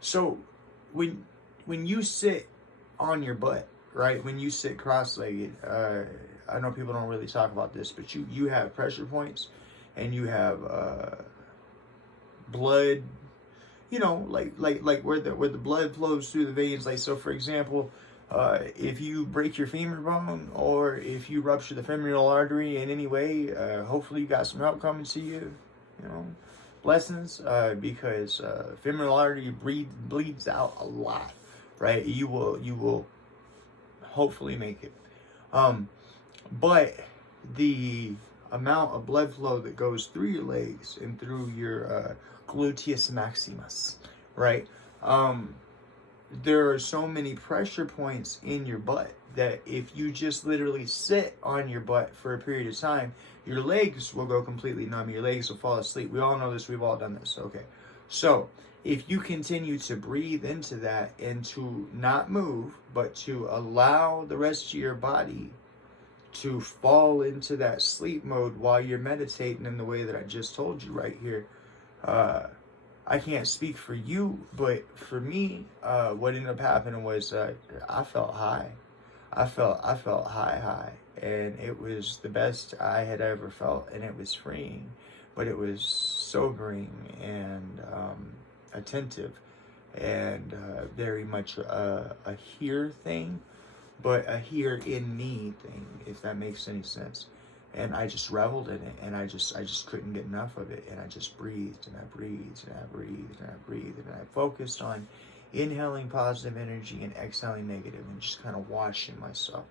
So when you sit on your butt, right? When you sit cross-legged, I know people don't really talk about this, but you have pressure points, and you have blood, like where the blood flows through the veins. Like, so for example, if you break your femur bone, or if you rupture the femoral artery in any way, hopefully you got some help coming to you. You know, blessings, because femoral artery bleeds out a lot, right? You will hopefully make it. But the amount of blood flow that goes through your legs and through your gluteus maximus, right? There are so many pressure points in your butt that if you just literally sit on your butt for a period of time, your legs will go completely numb. Your legs will fall asleep. We all know this. We've all done this. Okay. So if you continue to breathe into that and to not move, but to allow the rest of your body to fall into that sleep mode while you're meditating in the way that I just told you right here, I can't speak for you, but for me, what ended up happening was I felt high. I felt high, and it was the best I had ever felt, and it was freeing, but it was sobering and attentive, and very much a hear thing, but a hear in me thing, if that makes any sense. And I just reveled in it, and I just couldn't get enough of it, and I just breathed, and I breathed, and I breathed, and I breathed, and I focused on inhaling positive energy and exhaling negative, and just kind of washing myself.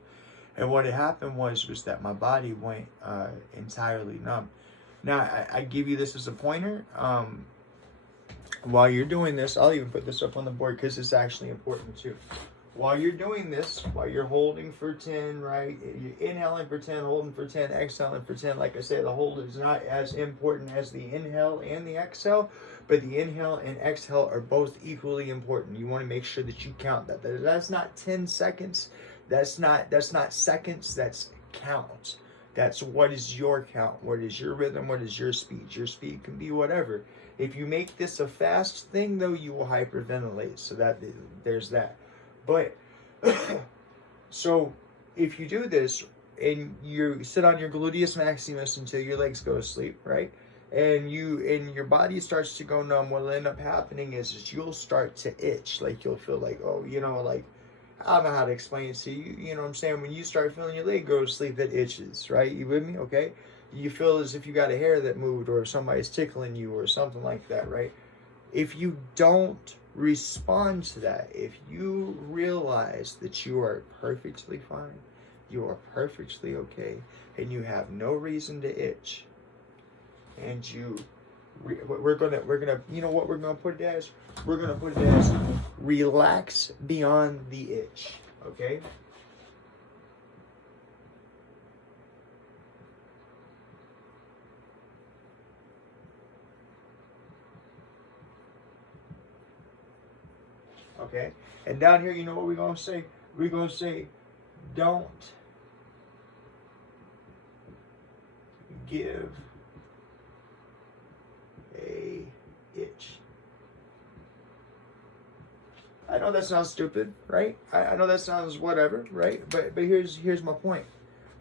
And what had happened was that my body went entirely numb. Now, I give you this as a pointer. While you're doing this, I'll even put this up on the board because it's actually important too. While you're doing this, while you're holding for 10, right? You're inhaling for 10, holding for 10, exhaling for 10. Like I said, the hold is not as important as the inhale and the exhale, but the inhale and exhale are both equally important. You want to make sure that you count that. That's not 10 seconds. That's not seconds. That's count. That's what is your count. What is your rhythm? What is your speed? Your speed can be whatever. If you make this a fast thing, though, you will hyperventilate. So that there's that. But, so if you do this and you sit on your gluteus maximus until your legs go to sleep, right? And your body starts to go numb, what'll end up happening is you'll start to itch. Like, you'll feel like, oh, like, I don't know how to explain it to you. You know what I'm saying? When you start feeling your leg go to sleep, it itches, right? You with me? Okay? You feel as if you got a hair that moved, or if somebody's tickling you or something like that, right? If you don't respond to that, if you realize that you are perfectly fine, you are perfectly okay, and you have no reason to itch, and we're gonna you know what we're gonna put it as? We're gonna put it as relax beyond the itch. Okay? Okay? And down here, you know what we're gonna say? We're gonna say, don't give a itch. I know that sounds stupid, right? I know that sounds whatever, right? But here's my point.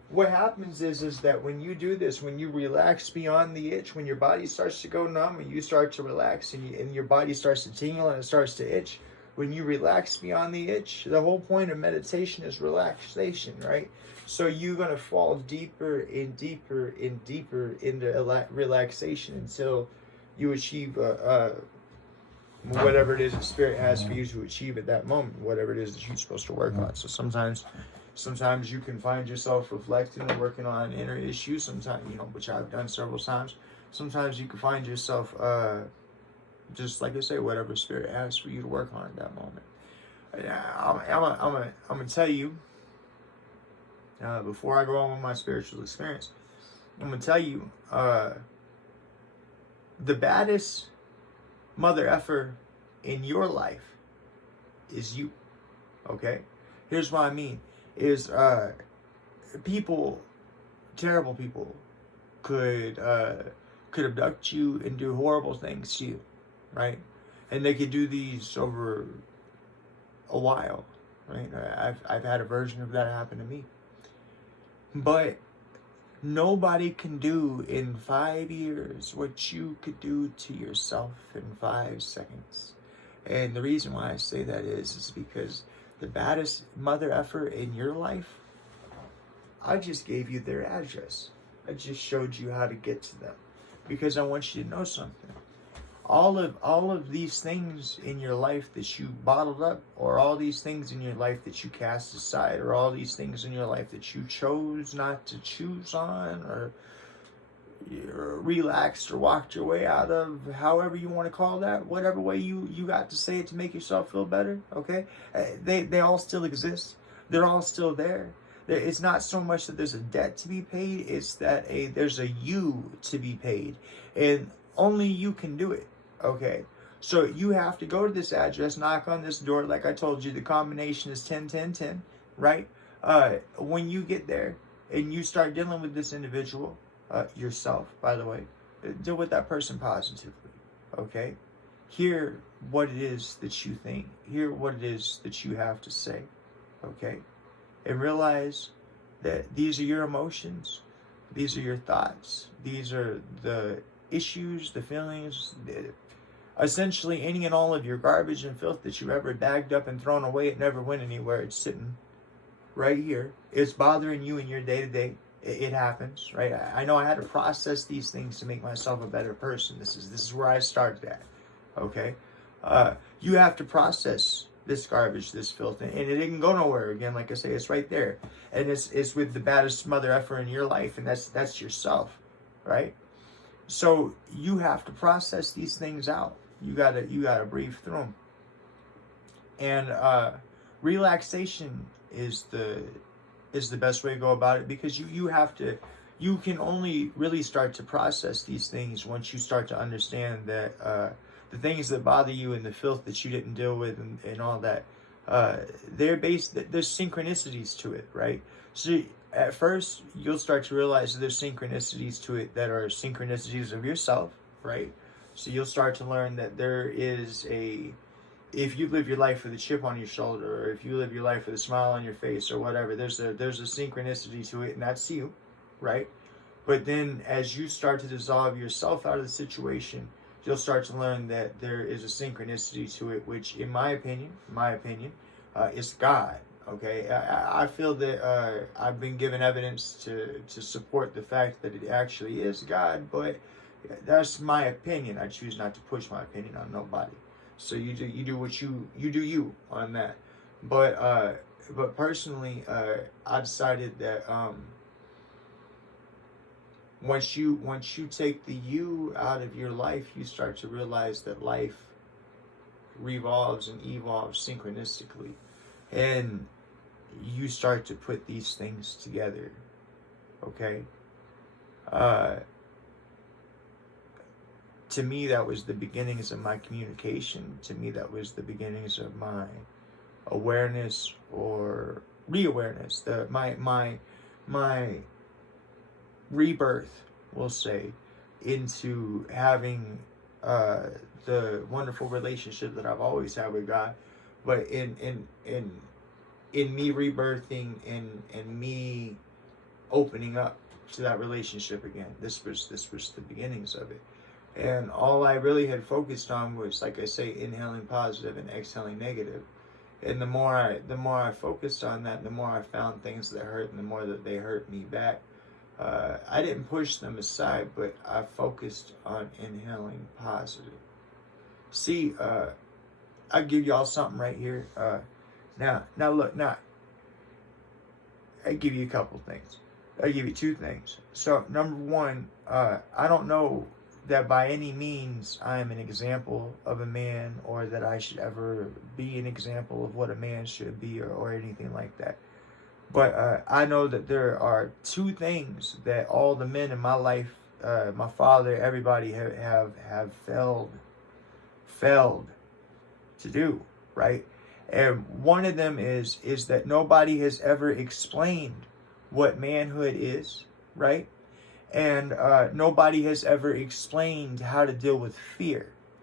What happens is that when you do this, when you relax beyond the itch, when your body starts to go numb, when you start to relax and your body starts to tingle and it starts to itch, when you relax beyond the itch, the whole point of meditation is relaxation, right? So you're going to fall deeper and deeper and deeper into relaxation until you achieve whatever it is the Spirit has for you to achieve at that moment, whatever it is that you're supposed to work on. So sometimes you can find yourself reflecting and working on an inner issue, sometimes, which I've done several times. Sometimes you can find yourself, just like I say, whatever Spirit has for you to work on at that moment. I'm gonna tell you, before I go on with my spiritual experience, I'm gonna tell you, the baddest mother effer in your life is you. Okay? Here's what I mean. Is people, terrible people, could abduct you and do horrible things to you, right? And they could do these over a while, right? I've had a version of that happen to me. But nobody can do in 5 years what you could do to yourself in 5 seconds. And the reason why I say that is because the baddest mother effer in your life, I just gave you their address. I just showed you how to get to them. Because I want you to know something. All of these things in your life that you bottled up, or all these things in your life that you cast aside, or all these things in your life that you chose not to choose on, or relaxed or walked your way out of, however you want to call that, whatever way you got to say it to make yourself feel better, okay? They all still exist. They're all still there. It's not so much that there's a debt to be paid, it's that there's a you to be paid. And only you can do it. Okay, so you have to go to this address, knock on this door. Like I told you, the combination is 10, 10, 10, right? When you get there and you start dealing with this individual, yourself, by the way, deal with that person positively, okay? Hear what it is that you think. Hear what it is that you have to say, okay? And realize that these are your emotions. These are your thoughts. These are the issues, the feelings, essentially any and all of your garbage and filth that you ever bagged up and thrown away. It never went anywhere. It's sitting right here. It's bothering you in your day-to-day. It happens, right? I know I had to process these things to make myself a better person. This is where I started at, okay? You have to process this garbage, this filth, and it didn't go nowhere. Again, like I say, it's right there. And it's with the baddest mother effer in your life, and that's yourself, right? So you have to process these things out. You gotta breathe through them. And relaxation is the best way to go about it, because you can only really start to process these things once you start to understand that the things that bother you and the filth that you didn't deal with and all that, there's synchronicities to it, right? So at first, you'll start to realize that there's synchronicities to it that are synchronicities of yourself, right? So you'll start to learn that there is if you live your life with a chip on your shoulder, or if you live your life with a smile on your face, or whatever, there's a synchronicity to it, and that's you, right? But then as you start to dissolve yourself out of the situation, you'll start to learn that there is a synchronicity to it, which, in my opinion, is God. Okay, I feel that I've been given evidence to support the fact that it actually is God, but that's my opinion. I choose not to push my opinion on nobody. So you do what you do on that. But personally, I decided that once you take the you out of your life, you start to realize that life revolves and evolves synchronistically, and you start to put these things together, okay? To me, that was the beginnings of my communication. To me, that was the beginnings of my awareness or reawareness. My rebirth, we'll say, into having the wonderful relationship that I've always had with God, but in me rebirthing and me opening up to that relationship again. This was the beginnings of it. And all I really had focused on was, like I say, inhaling positive and exhaling negative. And the more I focused on that, the more I found things that hurt, and the more that they hurt me back. I didn't push them aside, but I focused on inhaling positive. See, I'll give y'all something right here. Now look, I give you a couple things. I give you two things. So number one, I don't know that by any means I am an example of a man, or that I should ever be an example of what a man should be, or anything like that. But I know that there are two things that all the men in my life, my father, everybody have failed to do, right? And one of them is that nobody has ever explained what manhood is, right? And nobody has ever explained how to deal with fear.